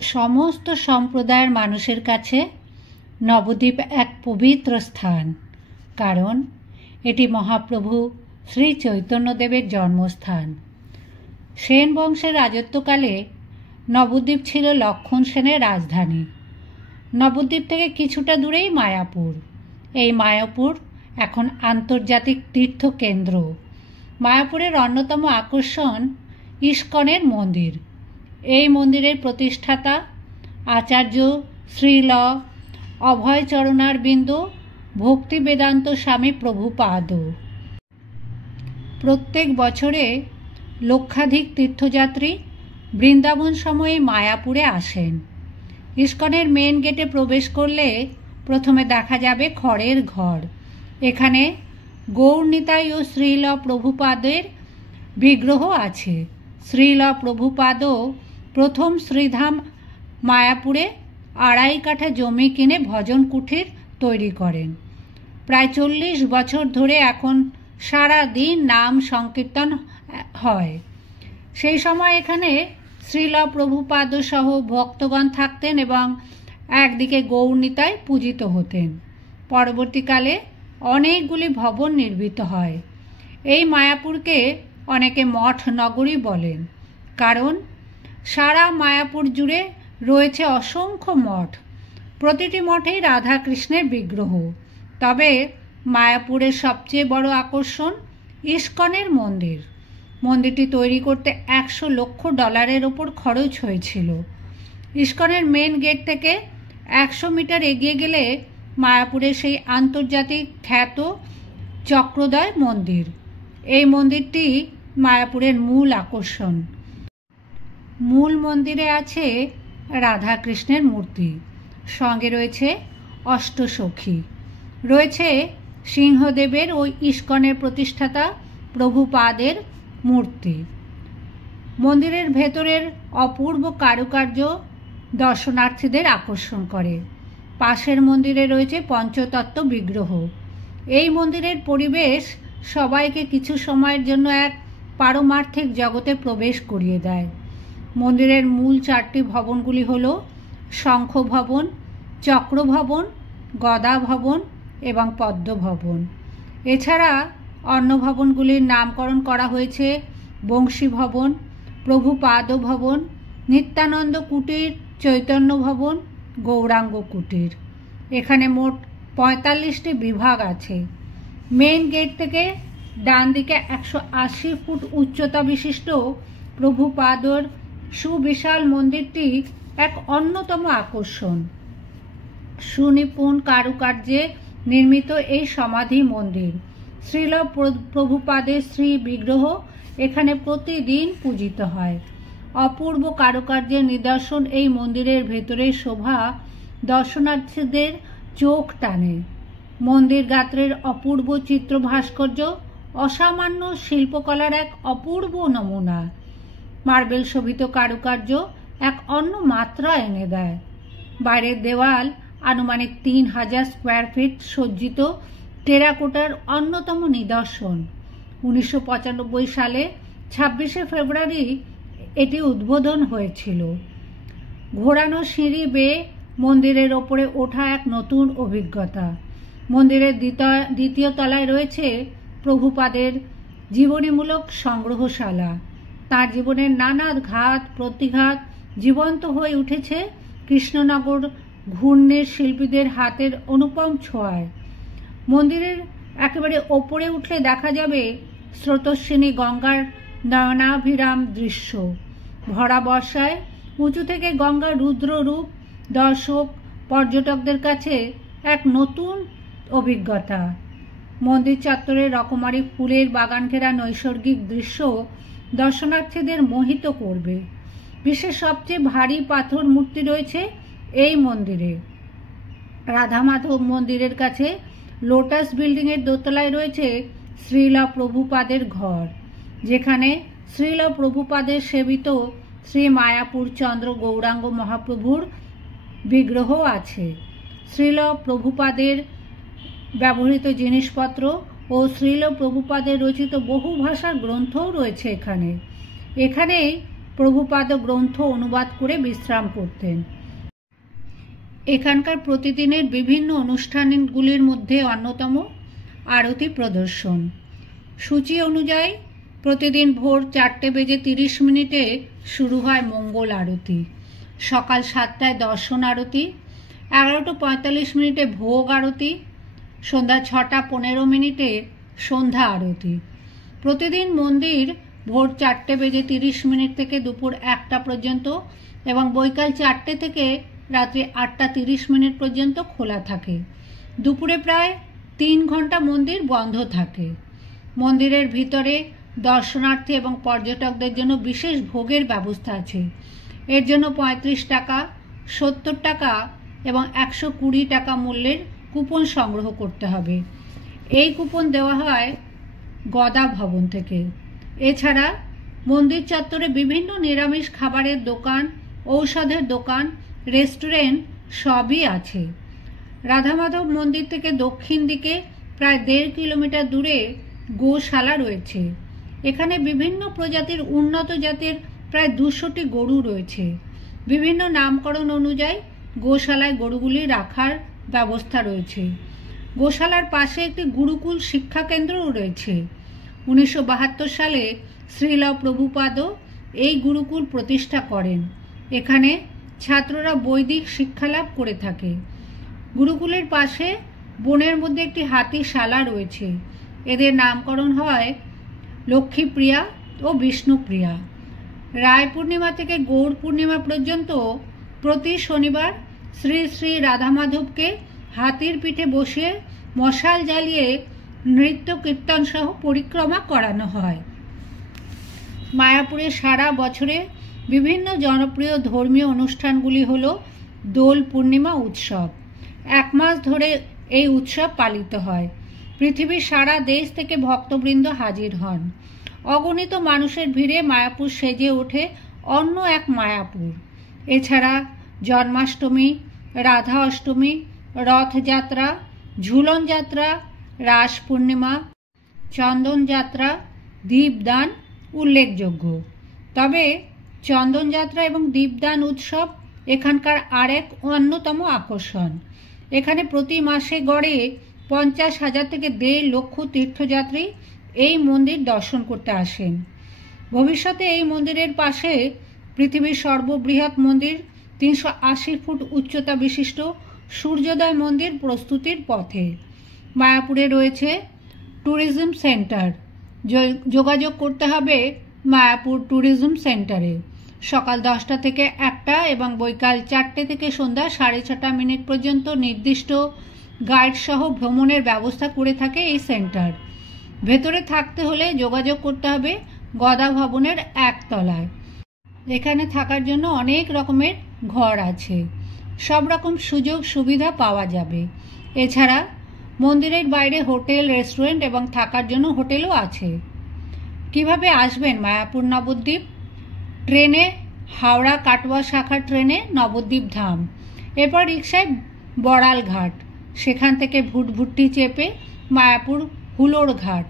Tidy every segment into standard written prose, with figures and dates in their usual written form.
সমস্ত সম্প্রদায়ের মানুষের কাছে নবদ্বীপ এক পবিত্র স্থান, কারণ এটি মহাপ্রভু শ্রী চৈতন্যদেবের জন্মস্থান। সেন বংশের রাজত্বকালে নবদ্বীপ ছিল লক্ষণ সেনের রাজধানী। নবদ্বীপ থেকে কিছুটা দূরেই মায়াপুর। এই মায়াপুর এখন আন্তর্জাতিক তীর্থকেন্দ্র। মায়াপুরের অন্যতম আকর্ষণ ইস্কনের মন্দির। এই মন্দিরের প্রতিষ্ঠাতা আচার্য শ্রীল অভয়চরণারবিন্দ ভক্তি বেদান্ত স্বামী প্রভুপাদ। প্রত্যেক বছরে লক্ষাধিক তীর্থযাত্রী বৃন্দাবন সময়ে মায়াপুরে আসেন। ইস্কনের মেন গেটে প্রবেশ করলে প্রথমে দেখা যাবে খড়ের ঘর। এখানে গৌরনিতাই ও শ্রীল প্রভুপাদের বিগ্রহ আছে। শ্রীল প্রভুপাদ প্রথম শ্রীধাম মায়াপুরে 2.5 কাঠা জমি কিনে ভজন কুঠির তৈরি করেন। প্রায় 40 বছর ধরে এখন সারা দিন নাম সংকীর্তন হয়। সেই সময় এখানে শ্রীল প্রভুপাদ সহ ভক্তগণ থাকতেন এবং একদিকে গৌরনিতাই পূজিত হতেন। পরবর্তীকালে অনেকগুলি ভবন নির্মিত হয়। এই মায়াপুরকে অনেকে মঠ নগরী বলেন, কারণ সারা মায়াপুর জুড়ে রয়েছে অসংখ্য মঠ। প্রতিটি মঠেই রাধাকৃষ্ণের বিগ্রহ। তবে মায়াপুরের সবচেয়ে বড় আকর্ষণ ইস্কনের মন্দির। মন্দিরটি তৈরি করতে $100 লক্ষ ওপর খরচ হয়েছিল। ইস্কনের মেন গেট থেকে 100 মিটার এগিয়ে গেলে মায়াপুরের সেই আন্তর্জাতিক খ্যাত চক্রদয় মন্দির। এই মন্দিরটি মায়াপুরের মূল আকর্ষণ। মূল মন্দিরে আছে রাধাকৃষ্ণের মূর্তি, সঙ্গে রয়েছে অষ্টসখী, রয়েছে সিংহদেবের ও ইস্কনের প্রতিষ্ঠাতা প্রভুপাদের মূর্তি। মন্দিরের ভেতরের অপূর্ব কারুকার্য দর্শনার্থীদের আকর্ষণ করে। পাশের মন্দিরে রয়েছে পঞ্চতত্ত্ব বিগ্রহ। এই মন্দিরের পরিবেশ সবাইকে কিছু সময়ের জন্য এক পারমার্থিক জগতে প্রবেশ করিয়ে দেয়। মন্দিরের মূল 4টি ভবনগুলি হল শঙ্খ ভবন, চক্র ভবন, গদা ভবন এবং পদ্ম ভবন। এছাড়া অন্য ভবনগুলির নামকরণ করা হয়েছে বংশী ভবন, প্রভুপাদ ভবন, নিত্যানন্দ কুটির, চৈতন্য ভবন, গৌরাঙ্গ কুটির। এখানে মোট 45টি বিভাগ আছে। মেইন গেট থেকে ডান দিকে 180 ফুট উচ্চতা বিশিষ্ট প্রভুপাদর সুবিশাল মন্দিরটি এক অন্যতম আকর্ষণ। সুনিপুণ কারুকার্যে নির্মিত এই সমাধি মন্দির। শ্রীল প্রভুপাদের শ্রী বিগ্রহ এখানে প্রতিদিন পূজিত হয়। অপূর্ব কারুকার্যের নিদর্শন এই মন্দিরের ভেতরের শোভা দর্শনার্থীদের চোখ টানে। মন্দির গাত্রের অপূর্ব চিত্র ভাস্কর্য অসামান্য শিল্পকলার এক অপূর্ব নমুনা। মার্বেল শোভিত কারুকার্য এক অন্য মাত্রা এনে দেয়। বাইরের দেওয়াল আনুমানিক 3000 স্কোয়ার ফিট সজ্জিত টেরাকোটার অন্যতম নিদর্শন। 1995 সালে 26শে ফেব্রুয়ারি এটি উদ্বোধন হয়েছিল। ঘোরানো সিঁড়ি বেয়ে মন্দিরের ওপরে ওঠা এক নতুন অভিজ্ঞতা। মন্দিরের দ্বিতীয় তলায় রয়েছে প্রভুপাদের জীবনীমূলক সংগ্রহশালা। তার জীবনের নানা ঘাত প্রতিঘাত জীবন্ত হয়ে উঠেছে কৃষ্ণনগর ঘূর্ণের শিল্পীদের হাতের অনুপম ছোঁয়ায়। মন্দিরের একেবারে ওপরে উঠলে দেখা যাবে স্রোতস্বিনী গঙ্গার নয়নাভিরাম দৃশ্য। ভরা বর্ষায় উঁচু থেকে গঙ্গার রুদ্র রূপ দর্শক পর্যটকদের কাছে এক নতুন অভিজ্ঞতা। মন্দির চত্বরে রকমারি ফুলের বাগান ঘেরা নৈসর্গিক দৃশ্য দর্শনার্থীদের মোহিত করবে। বিশ্বের সবচেয়ে ভারী পাথর মূর্তি রয়েছে এই মন্দিরে। রাধা মাধব মন্দিরের কাছে লোটাস বিল্ডিংয়ের দোতলায় রয়েছে শ্রীল প্রভুপাদের ঘর, যেখানে শ্রীল প্রভুপাদের সেবিত শ্রী মায়াপুর চন্দ্র গৌরাঙ্গ মহাপ্রভুর বিগ্রহ আছে। শ্রীল প্রভুপাদের ব্যবহৃত জিনিসপত্র ও শ্রীল প্রভুপাদের রচিত বহু ভাষার গ্রন্থও রয়েছে এখানে। এখানেই প্রভুপাদ গ্রন্থ অনুবাদ করে বিশ্রাম করতেন। এখানকার প্রতিদিনের বিভিন্ন অনুষ্ঠানগুলির মধ্যে অন্যতম আরতি প্রদর্শন। সূচি অনুযায়ী প্রতিদিন ভোর 4:30 শুরু হয় মঙ্গল আরতি, সকাল 7টায় দর্শন আরতি, 11:45 ভোগ আরতি, সন্ধ্যা 6:15 সন্ধ্যা আরতি। প্রতিদিন মন্দির ভোর 4:30 থেকে দুপুর 1টা পর্যন্ত এবং বৈকাল 4টে থেকে রাত্রি 8:30 পর্যন্ত খোলা থাকে। দুপুরে প্রায় 3 ঘন্টা মন্দির বন্ধ থাকে। মন্দিরের ভিতরে দর্শনার্থী এবং পর্যটকদের জন্য বিশেষ ভোগের ব্যবস্থা আছে। এর জন্য 35 টাকা, 70 টাকা এবং 120 টাকা মূল্যের কুপন সংগ্রহ করতে হবে। এই কুপন দেওয়া হয় গদা ভবন থেকে। এছাড়া মন্দির চত্বরে বিভিন্ন নিরামিষ খাবারের দোকান, ঔষধের দোকান, রেস্টুরেন্ট সবই আছে। রাধা মাধব মন্দির থেকে দক্ষিণ দিকে প্রায় 1.5 কিলোমিটার দূরে গোশালা রয়েছে। এখানে বিভিন্ন প্রজাতির উন্নত জাতের প্রায় 200টি গরু রয়েছে। বিভিন্ন নামকরণ অনুযায়ী গোশালায় গরুগুলি রাখার ব্যবস্থা রয়েছে। গোশালার পাশে একটি গুরুকুল শিক্ষা কেন্দ্রও রয়েছে। 1972 সালে শ্রীল প্রভুপাদ এই গুরুকুল প্রতিষ্ঠা করেন। এখানে ছাত্ররা বৈদিক শিক্ষালাভ করে থাকে। গুরুকুলের পাশে বনের মধ্যে একটি হাতিশালা রয়েছে। এদের নামকরণ হয় লক্ষ্মীপ্রিয়া ও বিষ্ণুপ্রিয়া। রায় পূর্ণিমা থেকে গৌর পূর্ণিমা পর্যন্ত প্রতি শনিবার শ্রী শ্রী রাধা মাধবকে হাতির পিঠে বসিয়ে মশাল জ্বালিয়ে নৃত্য কীর্তন সহ পরিক্রমা করানো হয়। মায়াপুরে সারা বছরে বিভিন্ন জনপ্রিয় ধর্মীয় অনুষ্ঠানগুলি হল দোল পূর্ণিমা উৎসব। 1 মাস ধরে এই উৎসব পালিত হয়। পৃথিবীর সারা দেশ থেকে ভক্তবৃন্দ হাজির হন। অগণিত মানুষের ভিড়ে মায়াপুর সেজে ওঠে অন্য এক মায়াপুর। এছাড়া জন্মাষ্টমী, রাধা অষ্টমী, রথযাত্রা, ঝুলন যাত্রা, রাস পূর্ণিমা, চন্দন যাত্রা, দীপদান উল্লেখযোগ্য। তবে চন্দন যাত্রা এবং দীপদান উৎসব এখানকার আরেক অন্যতম আকর্ষণ। এখানে প্রতি মাসে গড়ে 50,000 থেকে 1.5 লক্ষ তীর্থযাত্রী এই মন্দির দর্শন করতে আসেন। ভবিষ্যতে এই মন্দিরের পাশে পৃথিবীর সর্ববৃহৎ মন্দির 380 ফুট উচ্চতা বিশিষ্ট সূর্যোদয় মন্দির প্রস্তুতির পথে। মায়াপুরে রয়েছে ট্যুরিজম সেন্টার। যোগাযোগ করতে হবে মায়াপুর ট্যুরিজম সেন্টারে। সকাল 10টা থেকে 1টা এবং বৈকাল 4টে থেকে সন্ধ্যা 6:30 পর্যন্ত নির্দিষ্ট গাইড সহ ভ্রমণের ব্যবস্থা করে থাকে এই সেন্টার। ভেতরে থাকতে হলে যোগাযোগ করতে হবে গদা ভবনের 1 তলায়। এখানে থাকার জন্য অনেক রকমের ঘর আছে। সব রকম সুযোগ সুবিধা পাওয়া যাবে। এছাড়া মন্দিরের বাইরে হোটেল, রেস্টুরেন্ট এবং থাকার জন্য হোটেলও আছে। কিভাবে আসবেন মায়াপুর নবদ্বীপ? ট্রেনে হাওড়া কাটোয়া শাখা ট্রেনে নবদ্বীপ ধাম, এরপর রিক্সায় বড়াল ঘাট, সেখান থেকে ভুটভুটি চেপে মায়াপুর হুলোর ঘাট,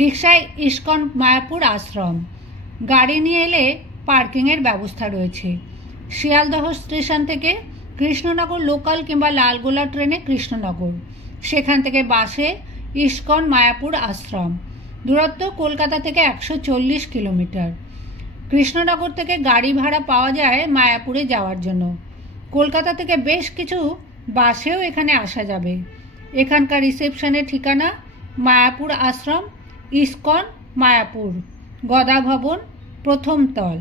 রিক্সায় ইস্কন মায়াপুর আশ্রম। গাড়ি নিয়ে এলে পার্কিংয়ের ব্যবস্থা রয়েছে। শিয়ালদহ স্টেশন থেকে কৃষ্ণনগর লোকাল কিংবা লালগোলা ট্রেনে কৃষ্ণনগর, সেখান থেকে বাসে ইস্কন মায়াপুর আশ্রম। দূরত্ব কলকাতা থেকে 140 কিলোমিটার। কৃষ্ণনগর থেকে গাড়ি ভাড়া পাওয়া যায় মায়াপুরে যাওয়ার জন্য। কলকাতা থেকে বেশ কিছু বাসেও এখানে আসা যাবে। এখানকার রিসেপশনের ঠিকানা মায়াপুর আশ্রম, ইস্কন মায়াপুর, গদা ভবন, 1ম তল।